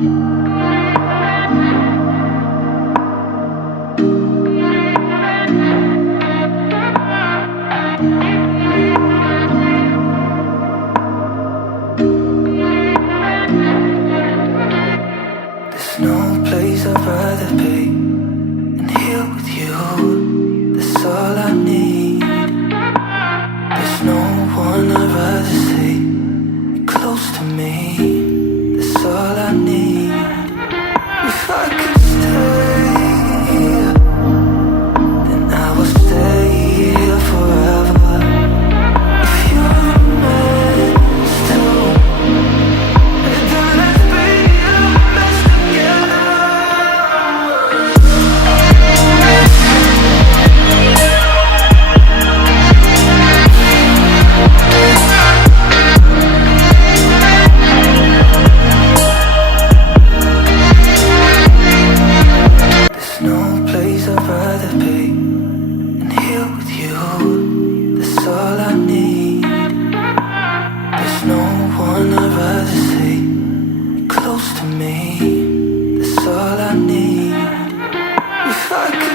There's no place I'd rather be than here with you. That's all I need. There's no one I'd rather see close to me. That's all I need. If I could stay, then I will stay here forever. If you're meant to, then let's be the best together. There's no place I'd rather be than here with you. That's all I need. There's no one I'd rather see close to me. That's all I need. If I could